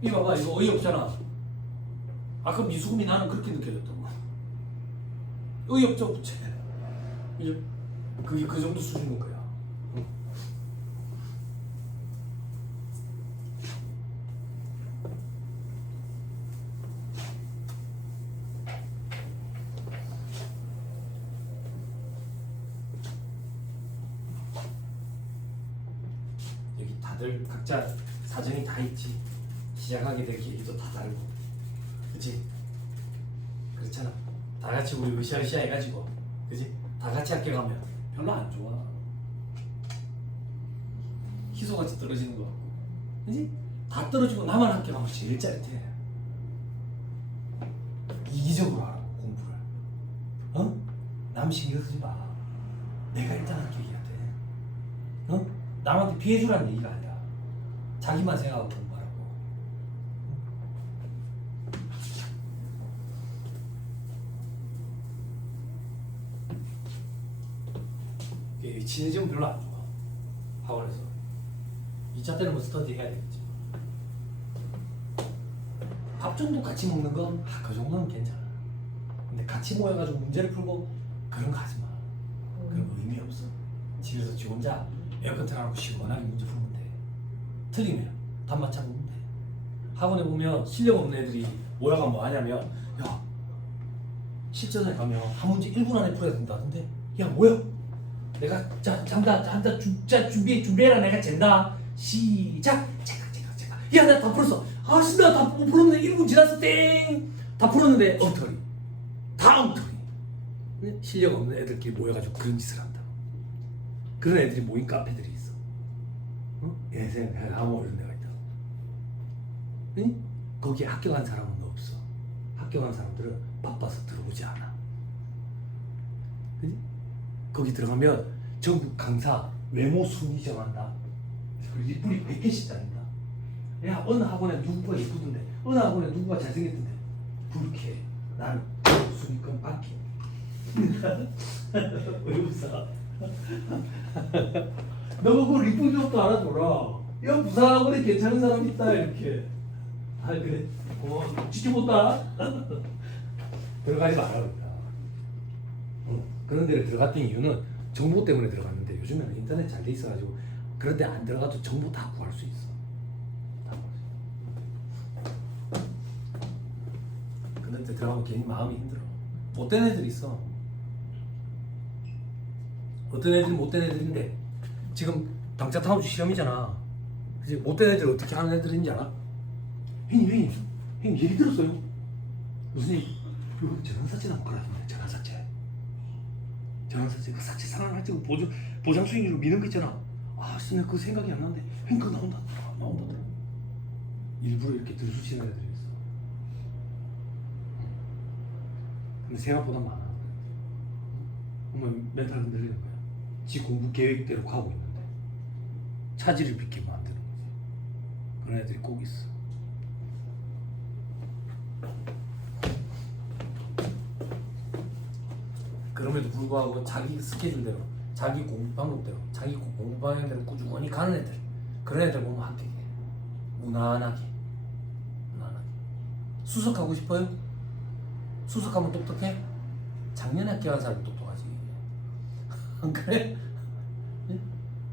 이거 봐봐, 이거 어이없잖아. 아까 미수금이 나는 그렇게 느껴졌던 거. 어이없죠, 부채. 이제 그게 그 정도 수준인 거야. 응. 여기 다들 각자 사정이 다 있지. 시작하게 될 길도 다 다르고, 그치? 그렇잖아. 다 같이 우리 으쌰으쌰 해가지고, 그치? 다 같이 학교 가면 별로 안 좋아. 희소같이 떨어지는 거 같고, 그치? 다 떨어지고 나만 학교 가면 제일 짜릿해. 이기적으로 하라고 공부를. 어? 남 신경 쓰지 마. 내가 일단 합격해야 돼. 어? 남한테 피해주라는 얘기가 아니라 자기만 생각하고 공부하라고. 친해지면 별로 안 좋아. 학원에서 2차 때는 뭐 스터디 해야 되겠지. 밥 정도 같이 먹는 건 그 정도는 괜찮아. 근데 같이 모여가지고 문제를 풀고 그런 거 하지 마. 그런 거 의미 없어. 집에서 지 혼자 에어컨 틀어놓고 시원하게 문제 풀면 돼. 틀리면 답 맞춰보면 돼. 학원에 보면 실력 없는 애들이 모여가 뭐 하냐면, 야, 실전에 가면 한 문제 1분 안에 풀어야 된다던데, 야 뭐야? 내가 잠깐 준비해라. 내가 잰다. 시작. 제가. 야, 나 다 풀었어. 아씨, 나 다 못 풀었는데 1분 지났어. 땡. 다 풀었는데 엉터리. 다 엉터리. 실력 없는 애들끼리 모여가지고 그런 짓을 한다. 그런 애들이 모인 카페들이 있어. 어? 예생, 하모 이런 데가 있다. 응? 거기에 합격한 사람은 없어. 합격한 사람들은 바빠서 들어오지 않아. 그지? 거기 들어가면 전국 강사 외모 순위 정한다. 그리고 리플이 100개씩 다닌다. 야, 어느 학원에 누구가 예쁘던데, 어느 학원에 누구가 잘생겼던데, 그렇게 나는 순위권 받기. 왜 웃어? 너가 그 리플 좀도 알아줘라. 야, 부산학원에 괜찮은 사람 있다 이렇게. 아, 그래? 지켜본다. 들어가지 말라. 그런 데를 들어갔던 이유는 정보 때문에 들어갔는데, 요즘에는 인터넷 잘 돼 있어가지고 그런 데 안 들어가도 정보 다 구할 수 있어. 그런 데 들어가면 괜히 마음이 힘들어. 못된 애들 있어. 어떤 애들이 못된 애들인데, 지금 방차타운주 시험이잖아. 그치? 못된 애들 어떻게 하는 애들인지 알아? 형님 얘기 들었어요? 무슨 얘기? 이거 전환사채 나올 거라던데. 전환사채 그 사채 상환할 때 보장 수익률로 미는 거 있잖아. 아, 진짜 그 생각이 안 나는데 형님 그거 나온다더라. 일부러 이렇게 들쑤시는 애들이 있어. 근데 생각보다 많아. 그러면 멘탈 흔들리는 거야. 지 공부 계획대로 가고 있는데 차질을 빚게 만드는 거지. 그런 애들이 꼭 있어. 그럼에도 불구하고 자기 스케줄대로, 자기 공부 방법대로, 자기 공부 방향대로 꾸준히 가는 애들, 그런 애들 보면 합격해. 무난하게. 수석하고 싶어요? 수석하면 똑똑해? 작년에 합격한 사람이 똑똑하지. 안 그래?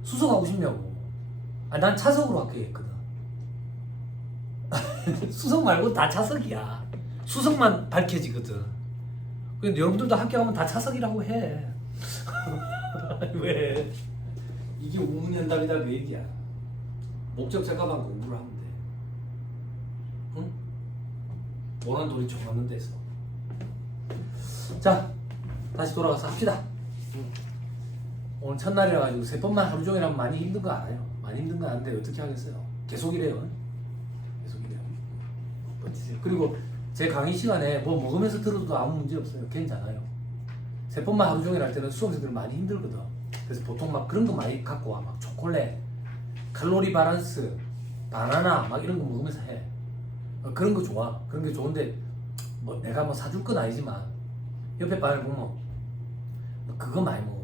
수석하고 싶냐고. 아, 난 차석으로 합격했거든. 수석 말고 다 차석이야. 수석만 밝혀지거든. 근데 여러분들도 합격하면 다 차석이라고 해. 왜? 이게 우문현답이다 그 얘기야. 목적자가만 공부를 하면 돼. 응? 원하는 돈이 정하는 데서. 자, 다시 돌아가서 합시다. 오늘 첫날이라 가지고 세 번만 하루 종일 하면 많이 힘든 거 알아요. 많이 힘든 거 아는데 어떻게 하겠어요? 계속이래요. 그리고 제 강의 시간에 뭐 먹으면서 들어도 아무 문제 없어요. 괜찮아요. 세 번만 하루 종일 할 때는 수험생들 많이 힘들거든. 그래서 보통 막 그런 거 많이 갖고 와. 막 초콜릿, 칼로리 밸런스, 바나나 막 이런 거 먹으면서 해. 그런 거 좋아. 그런 게 좋은데 뭐 내가 뭐 사줄 건 아니지만 옆에 반을 보면 뭐 그거 많이 먹어.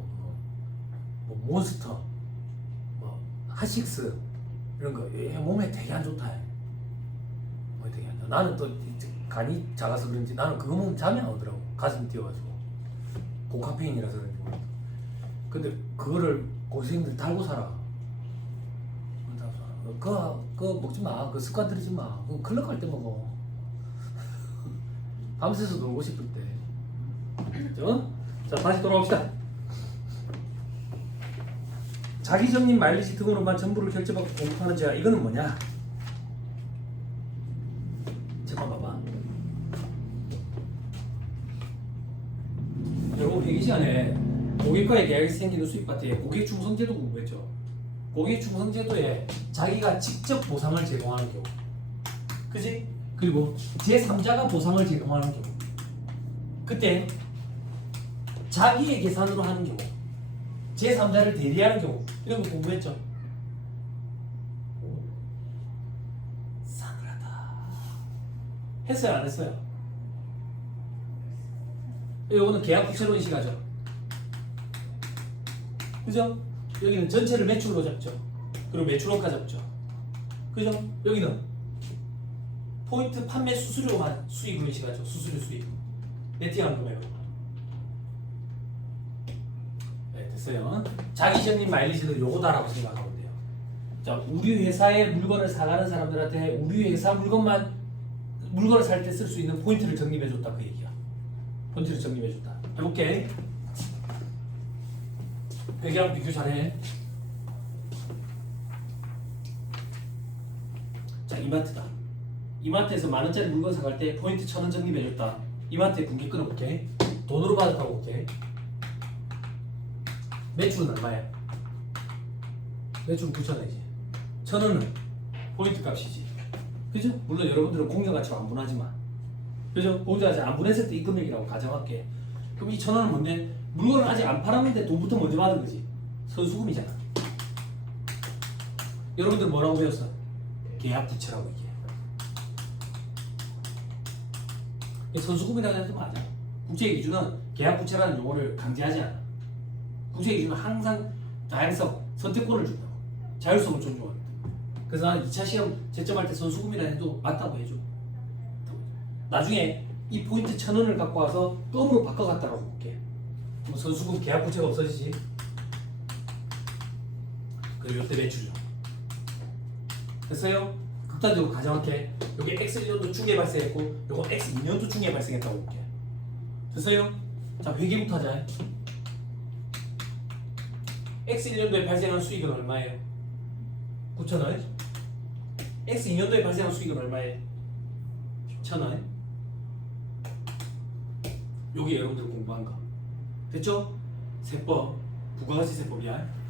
뭐 몬스터, 뭐 하식스 이런 거 몸에 되게 안 좋다. 어떻게 하냐. 나는 또 간이 작아서 그런지 나는 그거 먹으면 잠이 안 오더라고. 가슴 뛰어가지고 고카페인이라서 그런지 모르겠어. 근데 그거를 고생들 달고 살아. 그거 먹지 마. 그 습관 들이지 마. 그거 클럽 갈 때 먹어. 밤새서 놀고 싶을 때. 자, 다시 돌아옵시다. 자기 적립 마일리지 등으로만 전부를 결제받고 공급하는 제한. 이거는 뭐냐? 잠깐 봐봐. 여러분 회계 시간에 고객과의 계약이 생기는 수익 파트에 고객 충성 제도 공부했죠. 고객 충성 제도에 자기가 직접 보상을 제공하는 경우, 그지? 그리고 제3자가 보상을 제공하는 경우, 그때 자기의 계산으로 하는 경우, 제3자를 대리하는 경우, 이런 거 공부했죠. 싸늘하다. 했어요, 안 했어요? 이거는 계약 부채로 인식하죠. 그죠? 여기는 전체를 매출로 잡죠. 그리고 매출원가 잡죠. 그죠? 여기는 포인트 판매 수수료만 수익으로 인식하죠. 수수료 수익. 네팅한 금액으로. 네, 됐어요. 자기 적립 마일리지는 요거다라고 생각하면 돼요. 자, 우리 회사의 물건을 사가는 사람들한테 우리 회사 물건을 살 때 쓸 수 있는 포인트를 적립해줬다 그 얘기야. 포인트를 적립해줬다. 해볼게. 회계랑 비교 잘해. 자, 이마트다. 이마트에서 만원짜리 물건 사갈 때 포인트 1000원 적립해줬다. 이마트에 분기 끊어볼게. 돈으로 받았다고 볼게. 매출은 얼마야? 매출은 9,000원이지. 1,000원은 포인트 값이지. 그죠? 물론 여러분들은 공정가치로 안 분하지만, 그죠? 공정가치 안 분했을 때 이 금액이라고 가정할게. 그럼 이 1,000원은 뭔데? 물건을 아직 안 팔았는데 돈부터 먼저 받은 거지. 선수금이잖아. 여러분들 뭐라고 배웠어? 계약 부채라고 얘기해. 선수금이라고 해도 맞아. 국제 기준은 계약 부채라는 용어를 강제하지 않아. 국제 기준은 항상 다양성, 선택권을 준다고. 자율성을 존중한다. 그래서 나는 2차 시험 채점할 때 선수금이라 해도 맞다고 해줘. 나중에 이 포인트 1,000원을 갖고 와서 껌으로 바꿔갔다라고 볼게. 그럼 선수금 계약 부채가 없어지지. 그리고 이때 매출이죠. 됐어요? 극단적으로 가정할게. 여기 X1년도 중에 발생했고 이거 X2년도 중에 발생했다고 볼게. 됐어요? 자, 회계부터 하자. X1년도에 발생한 수익은 얼마예요? 9,000원. X2년도에 발생한 수익은 얼마예요? 1,000원. 여기 여러분들 공부한 거 됐죠? 세법, 부가가치 세법이야.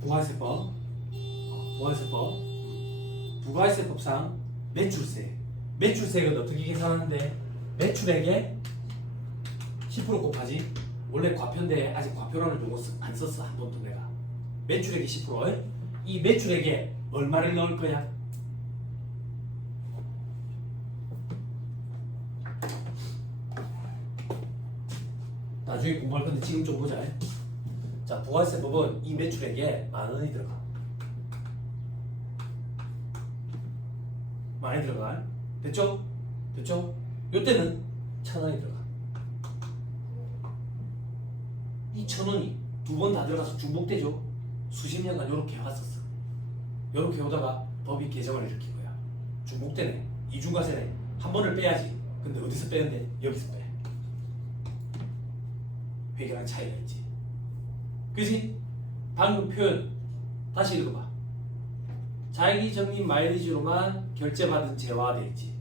부가세법, 부가세법, 부가세법상 매출세. 매출세액은 어떻게 계산하는데? 매출액에 10% 곱하지. 원래 과표인데 아직 과표라는 용어 안 썼어 한 번도 내가. 매출액이 10%. 이 매출액에 얼마를 넣을 거야? 나중에 공부할 건데 지금 좀 보자. 자, 부가세법은 이 매출액에 10,000원이 들어가. 많이 들어가. 됐죠? 됐죠? 요때는 1,000원이 들어가. 이 1,000원이 두 번 다 들어가서 중복되죠? 수십 년간 요렇게 왔었어. 요렇게 오다가 법이 개정을 일으킨 거야. 중복되네. 이중과세네. 한 번을 빼야지. 근데 어디서 빼는데? 여기서 빼. 회계랑 차이가 있지. 그지? 방금 표현 다시 읽어봐. 자기 적립 마일리지로만 결제받은 재화돼 있지.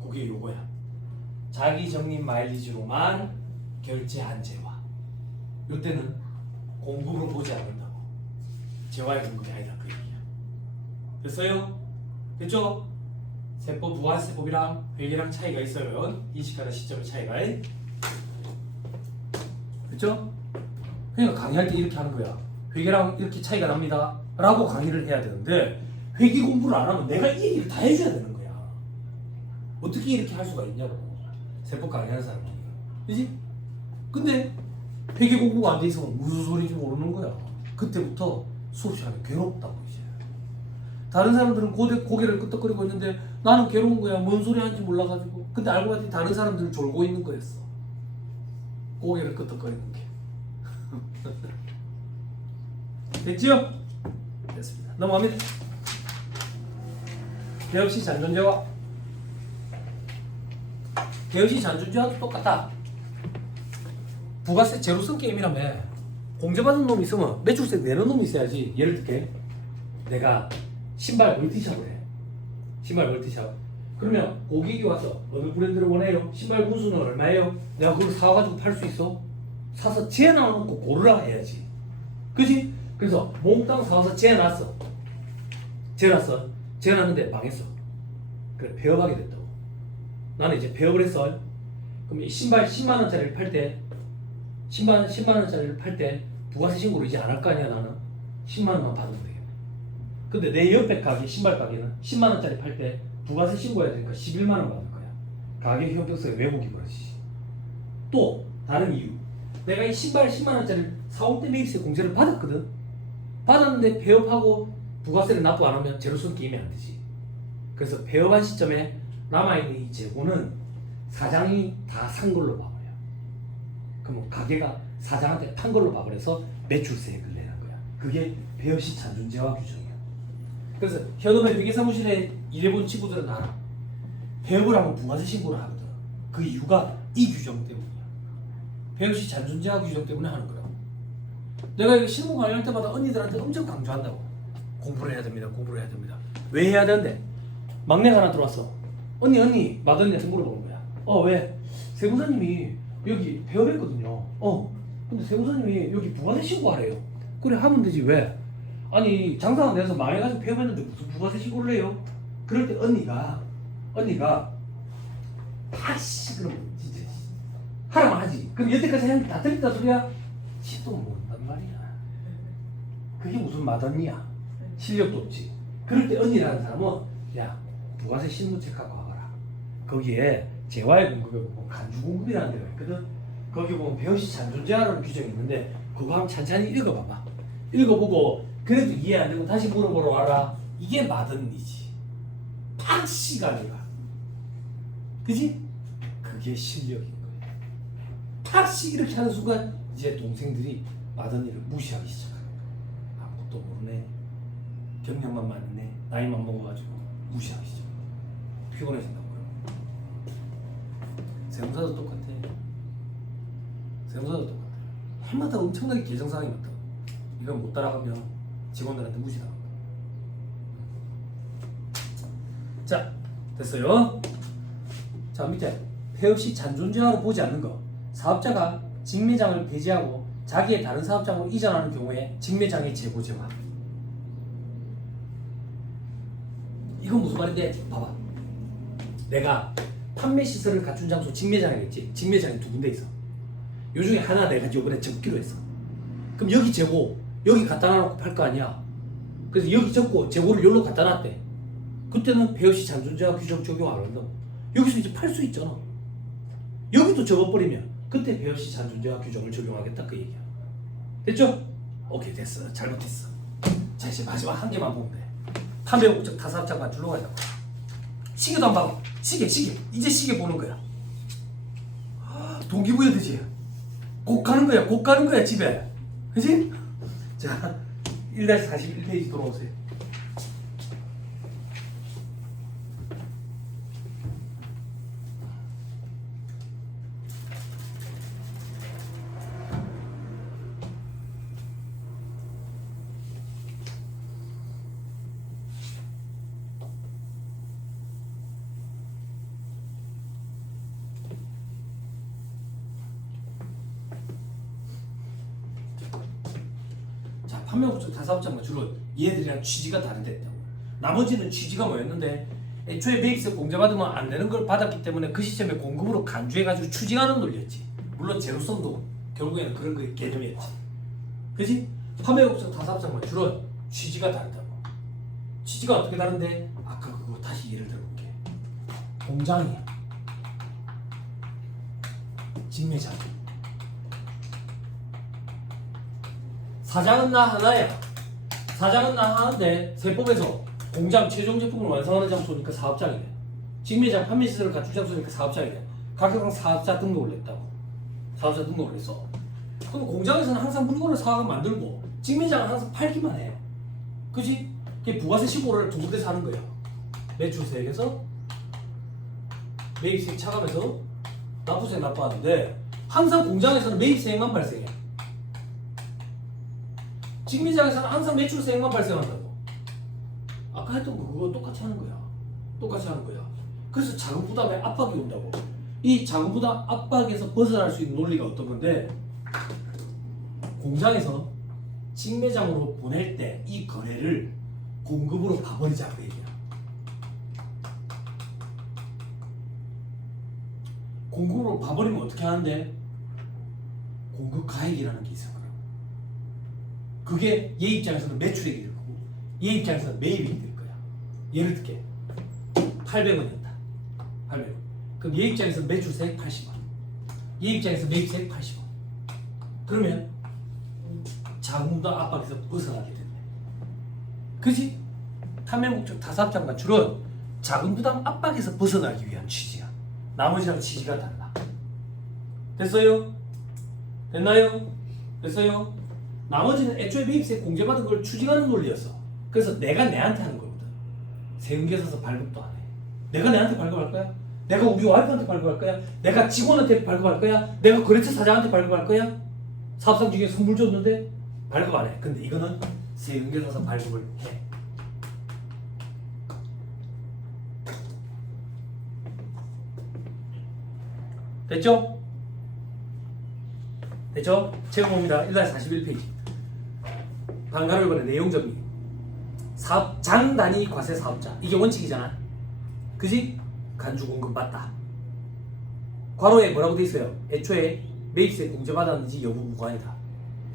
그게 요거야. 자기 적립 마일리지로만 결제한 재화. 요때는 공급으로 보지 않는다고. 재화의 공급이 아니라 그 얘기야. 됐어요? 됐죠? 세법, 부가세법이랑 회계랑 차이가 있어요. 인식하는 시점의 차이가. 됐죠? 그러니까 강의할 때 이렇게 하는 거야. 회계랑 이렇게 차이가 납니다 라고 강의를 해야 되는데 회계 공부를 안 하면 내가 이 얘기를 다 해줘야 되는 거야. 어떻게 이렇게 할 수가 있냐고. 세법 강의하는 사람이. 그지? 근데 회계 공부가 안 돼 있으면 무슨 소리인지 모르는 거야. 그때부터 수업 시간에 괴롭다고 이제. 다른 사람들은 고개를 끄덕거리고 있는데 나는 괴로운 거야. 뭔 소리 하는지 몰라가지고. 근데 알고 봤더니 다른 사람들은 졸고 있는 거였어. 고개를 끄덕거리는 게. 됐죠? 됐습니다. 넘어갑니다. 대엽시 잔존재화. 대엽시 잔존재화도 똑같다. 부가세 제로성 게임이라며. 공제받은 놈이 있으면 매출세 내는 놈이 있어야지. 예를 들게 내가 신발 멀티샵을 해. 신발 멀티샵. 그러면 고객이 와서 어느 브랜드를 원해요? 신발 분수는 얼마예요? 내가 그걸 사가지고 팔 수 있어? 사서 재놔놓고 고르라 해야지. 그지? 그래서 몽땅 사와서 재놨어. 재놨는데 망했어. 그래 폐업하게 됐다고. 나는 이제 폐업을 했어. 그럼 이 신발 10만원짜리를 팔 때 10만원짜리를 팔 때 부가세 신고를 이제 안 할 거 아니야. 나는 10만원만 받으면 되겠네. 근데 내 옆에 가게 신발 가게는 10만원짜리 팔 때 부가세 신고해야 되니까 11만원 받을 거야. 가격 형평성에 왜곡이 벌어지지. 또 다른 이유, 내가 이 신발 10만원짜리 사올 때 매입세 공제를 받았거든. 받았는데 폐업하고 부가세를 납부 안 하면 제로성 게임이 안 되지. 그래서 폐업한 시점에 남아있는 이 재고는 사장이 다 산 걸로 봐버려. 그러면 가게가 사장한테 판 걸로 봐버려서 매출세액을 내는 거야. 그게 폐업시 잔존재화 규정이야. 그래서 현업의 회계사무실에 일해본 친구들은 알아. 폐업을 하면 부가세 신고를 하거든. 그 이유가 이 규정 때문이야. 폐업시 잔존재화 규정 때문에 하는 거라고. 내가 이거 실무 관리할 때마다 언니들한테 엄청 강조한다고. 공부를 해야 됩니다. 공부를 해야 됩니다. 왜 해야 되는데? 막내가 하나 들어왔어. 언니 맏언니한테 물어보는 거야. 왜? 세무사님이 여기 폐업했거든요. 근데 세무사님이 여기 부가세 신고하래요. 그래 하면 되지. 왜? 아니 장사가 내서 망해가지고 폐업했는데 무슨 부가세 신고를 해요? 그럴 때 언니가 아씨 그럼 진짜 하라면 하지. 그럼 여태까지 했는데 다 틀렸다 소리야? 지도 모른단 말이야. 그게 무슨 맏언니야. 실력도 없지. 그럴 때 언니라는 사람은 야 부가세 신고 체크하고 와봐라. 거기에 재화의 공급에 보면 간주 공급이라는 데가 있거든. 거기 보면 폐업시 잔존재화라는 규정이 있는데 그거 한번 찬찬히 읽어봐봐. 읽어보고 그래도 이해 안 되면 다시 물어보러 와라. 이게 맏언니지. 팍씨가 아니라. 그지? 그게 실력인 거야. 팍씨 이렇게 하는 순간 이제 동생들이 맏언니를 무시하기 시작하는 거야. 아무것도 모르네. 경력만 많네. 나이만 먹어가지고 무시하기 시작해. 피곤해진다고. 세무사도 똑같아. 해마다 엄청나게 개정사항이 많다. 이걸 못 따라가면 직원들한테 무시당한다. 자, 됐어요. 자, 밑에 폐업시 잔존재화로 보지 않는 거. 사업자가 직매장을 폐지하고 자기의 다른 사업장으로 이전하는 경우에 직매장의 재고재화. 이건 무슨 말인데? 봐봐. 내가 판매 시설을 갖춘 장소 직매장이겠지. 직매장이 두 군데 있어. 요 중에 하나 내가 이번에 접기로 했어. 그럼 여기 재고 여기 갖다 놔놓고 팔 거 아니야. 그래서 여기 접고 재고를 여기로 갖다 놨대. 그때는 폐업시 잔존재화 규정 적용 안 한다. 여기서 이제 팔 수 있잖아. 여기도 접어버리면 그때 폐업시 잔존재화 규정을 적용하겠다 그 얘기야. 됐죠? 오케이 됐어. 잘못했어. 자 이제 마지막 한 개만 보면 돼. 판매 목적 타사업장 맞추러 가자고. 시계도 안 봐봐. 시계 이제 시계 보는 거야. 동기부여 되지. 곧 가는 거야 집에. 그치? 자 1-41페이지 돌아오세요. 판매 목적 타사업장은 주로 얘들이랑 취지가 다르대. 나머지는 취지가 뭐였는데 애초에 매입세 공제받으면 안 되는 걸 받았기 때문에 그 시점에 공급으로 간주해가지고 추징하는 논리였지. 물론 제로성도 결국에는 그런 거 개념이었지. 그지? 판매 목적 타사업장은 주로 취지가 다르다고. 취지가 어떻게 다른데? 아까 그거 다시 예를 들어볼게. 공장이 직매장 사장은 나 하나야. 사장은 나 하나인데 세법에서 공장 최종 제품을 완성하는 장소니까 사업장이래. 직매장 판매 시설을 갖춘 장소니까 사업장이래. 각각 사업자 등록을 냈다고. 사업자 등록을 했어. 그럼 공장에서는 항상 물건을 사업을 만들고 직매장은 항상 팔기만 해요. 그지? 그게 부가세 15를 두 군데 사는 거야. 매출세액에서 매입세액 차감해서 납부세액 납부하는데 항상 공장에서는 매입세액만 발생해. 직매장에서는 항상 매출세액만 발생한다고. 아까 했던 거 그거 똑같이 하는 거야. 똑같이 하는 거야. 그래서 자금 부담에 압박이 온다고. 이 자금 부담 압박에서 벗어날 수 있는 논리가 어떤 건데, 공장에서 직매장으로 보낼 때 이 거래를 공급으로 봐버리자 그 얘기야. 공급으로 봐버리면 어떻게 하는데? 공급 가액이라는 게 있어. 그게 얘 입장에서는 매출액이 될 거고 얘 입장에서는 매입액이 될 거야. 예를 들게 800원이었다. 800원. 그럼 얘 입장에서 매출세액 80원. 얘 입장에서 매입세액 80원. 그러면 자금부담 압박에서 벗어나게 됐네. 그지? 판매 목적 타사업장 가출은 자금부담 압박에서 벗어나기 위한 취지야. 나머지랑 취지가 달라. 됐어요? 됐나요? 됐어요? 나머지는 애초에 매입세 공제받은 걸 추징하는 논리였어. 그래서 내가 내한테 하는 거거든. 세금계산서 발급도 안 해. 내가 내한테 발급할 거야? 내가 우리 와이프한테 발급할 거야? 내가 직원한테 발급할 거야? 내가 거래처 사장한테 발급할 거야? 사업상 중에 선물 줬는데 발급 안 해. 근데 이거는 세금계산서 발급을 해. 됐죠? 됐죠? 제가 봅니다. 1-41페이지. 방가로 이번에 내용 정리. 사업장 단위 과세 사업자. 이게 원칙이잖아. 그지? 간주 공급 받다. 괄호에 뭐라고 돼 있어요? 애초에 매입세 공제 받았는지 여부 무관이다.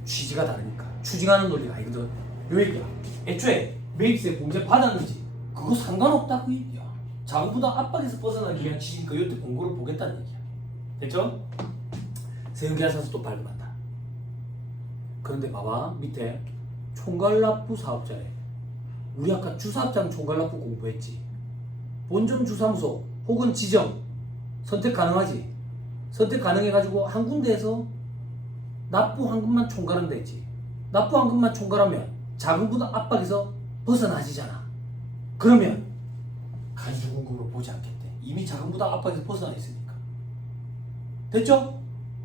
취지가 다르니까. 추징하는 논리가 아니거든. 요 얘기야. 애초에 매입세 공제 받았는지 그거 상관없다 그 얘기야. 자금부담 압박에서 벗어나기 위한 취지니까 이때 공고를 보겠다는 얘기야. 됐죠? 세금계산서 또 발급한다. 그런데 봐봐 밑에 총괄납부 사업자에 우리 아까 주사업장 총괄납부 공부했지. 본점 주사무소 혹은 지점 선택 가능하지. 선택 가능해가지고 한 군데에서 납부 환급만 총괄하면 되지. 납부 환급만 총괄하면 자금부담 압박에서 벗어나지잖아. 그러면 간주공급으로 보지 않겠대. 이미 자금부담 압박에서 벗어나 있으니까. 됐죠?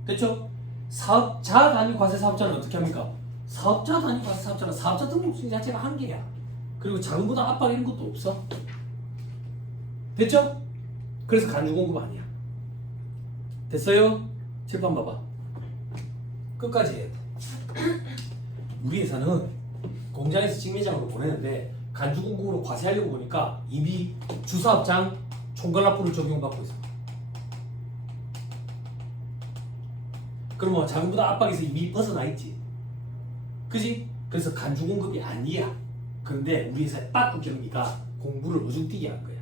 됐죠? 사업자 단위 과세 사업자는 어떻게 합니까? 사업자 단위 과세 사업자는 사업자 등록증 자체가 한계야. 그리고 자금부담 압박 이런 것도 없어. 됐죠? 그래서 간주공급 아니야. 됐어요? 칠판 봐봐. 끝까지 해야 돼. 우리 회사는 공장에서 직매장으로 보내는데 간주공급으로 과세하려고 보니까 이미 주사업장 총괄납부를 적용받고 있어. 그러면 자금부담 압박에서 이미 벗어나 있지. 그지? 그래서 간주공급이 아니야. 그런데 우리 회사의 빠꾸 경기가 공부를 어중뛰게 한 거야.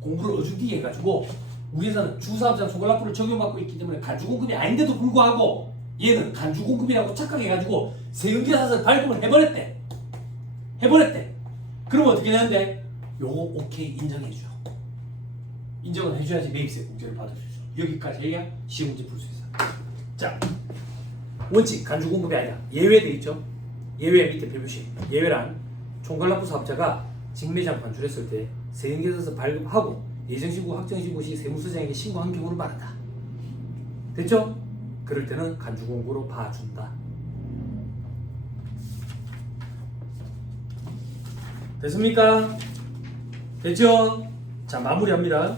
공부를 어중뛰게 해가지고 우리 회사는 주사업장 총괄납부를 적용받고 있기 때문에 간주공급이 아닌데도 불구하고 얘는 간주공급이라고 착각해가지고 세금계산서 발급을 해버렸대. 그러면 어떻게 되는데? 요거 오케이 인정해줘. 인정을 해줘야지 매입세 공제를 받아주죠. 여기까지 해야 시험 문제 풀 수 있어. 자, 원칙 간주공급이 아니라 예외돼 있죠. 예외 밑에 표시. 예외란 총괄납부 사업자가 직매장 반출했을 때 세금계산서 발급하고 예정신고 확정신고 시 세무서장에게 신고한 경우를 말한다. 됐죠? 그럴 때는 간주공고로 봐준다. 됐습니까? 됐죠? 자, 마무리합니다.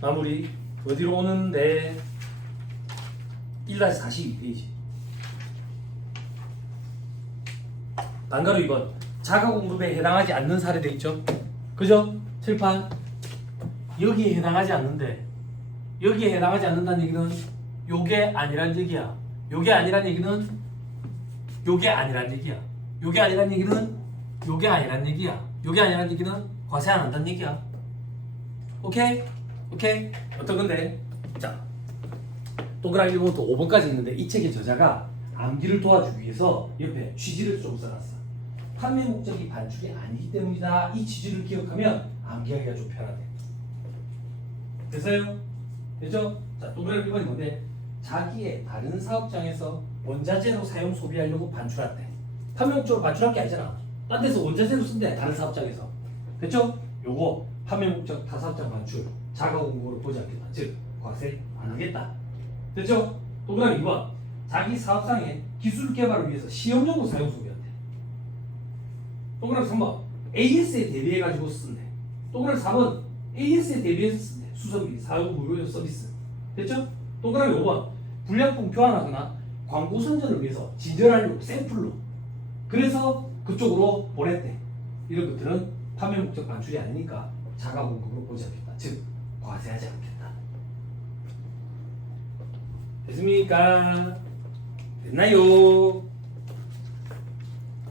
마무리 어디로 오는데 1-42페이지. 단가로 2번 자가공급에 해당하지 않는 사례 돼 있죠? 그죠? 칠판 여기에 해당하지 않는데 여기에 해당하지 않는다는 얘기는 요게 아니란 얘기야. 요게 아니란 얘기는 요게 아니란 얘기야. 요게 아니란 얘기는 요게 아니란 얘기야. 요게 아니란 얘기는 과세 안 한다는 얘기야. 오케이? 오케이? 어떤 건데? 자, 동그라미 1번부터 5번까지 있는데 이 책의 저자가 암기를 도와주기 위해서 옆에 취지를 좀 써놨어. 판매 목적이 반출이 아니기 때문이다. 이 취지를 기억하면 암기하기가 좀 편하대. 됐어요? 됐죠? 자, 동그라미 1번이 뭔데? 자기의 다른 사업장에서 원자재로 사용 소비하려고 반출한대. 판매 목적으로 반출할 게 아니잖아. 딴 데서 원자재로 쓴대. 다른 사업장에서. 됐죠? 요거 판매 목적 타사업장 반출 자가 공급으로 보지 않겠다. 즉 과세 안 하겠다. 됐죠? 동그라미 2번 자기 사업장의 기술 개발을 위해서 시험용으로 사용 소비한대. 동그라미 3번 AS에 대비해가지고 쓴대. 동그라미 4번 AS에 대비해서 쓴대. 수선비, 사용 무료 서비스. 됐죠? 동그라미 5번 불량품 교환하거나 광고 선전을 위해서 진열하려고 샘플로. 그래서 그쪽으로 보냈대. 이런 것들은 판매 목적 반출이 아니니까 자가 공급으로 보지 않겠다. 즉 과세하지 않겠다. 됐습니까? 됐나요?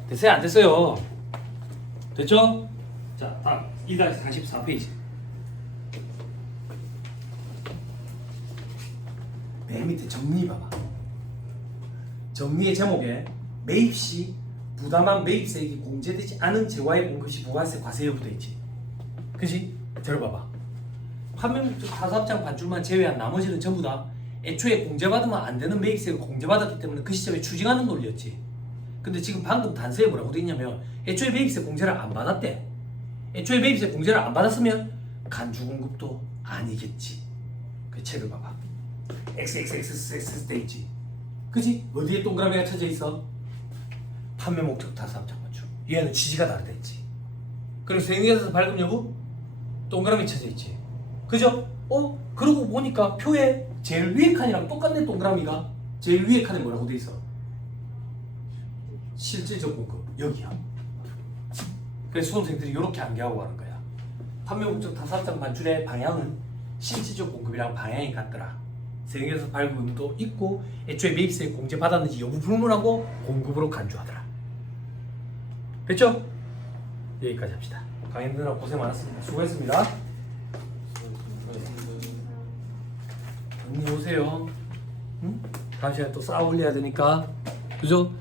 됐어요? 안 됐어요? 됐죠? 자, 다음 2-44페이지. 맨 밑에 정리 봐봐. 정리의 제목에 매입 시 부담한 매입세액이 공제되지 않은 재화에 본 것이 부가세 과세 여부 돼 있지. 그지? 들어봐봐. 판매 목적 타사업장 반출만 제외한 나머지는 전부 다 애초에 공제받으면 안 되는 매입세액을 공제받았기 때문에 그 시점에 추징하는 논리였지. 근데 지금 방금 단서에 뭐라고 돼 있냐면 애초에 매입세 공제를 안 받았대. 애초에 매입세 공제를 안 받았으면 간주공급도 아니겠지. 그 책을 봐봐. XXXX 돼 있지. 그지? 어디에 동그라미가 쳐져 있어? 판매 목적 타사업장 반출. 얘는 취지가 다르다 했지. 그리고 세액에서 발급 여부 동그라미 쳐져 있지. 그죠? 그러고 보니까 표에 제일 위에 칸이랑 똑같네. 동그라미가 제일 위에 칸에 뭐라고 돼 있어? 실질적 공급 여기야. 그래서 수험생들이 이렇게 암기하고 가는 거야. 판매 목적 타사업장 반출의 방향은 실질적 공급이랑 방향이 같더라. 세액에서 발급도 있고 애초에 매입세 공제 받았는지 여부 불문하고 공급으로 간주하더라. 됐죠? 여기까지 합시다. 강의 듣느라 고생 많았습니다. 수고했습니다. 언니 오세요. 응? 다음 시간에 또 쌓아 올려야 되니까. 그죠?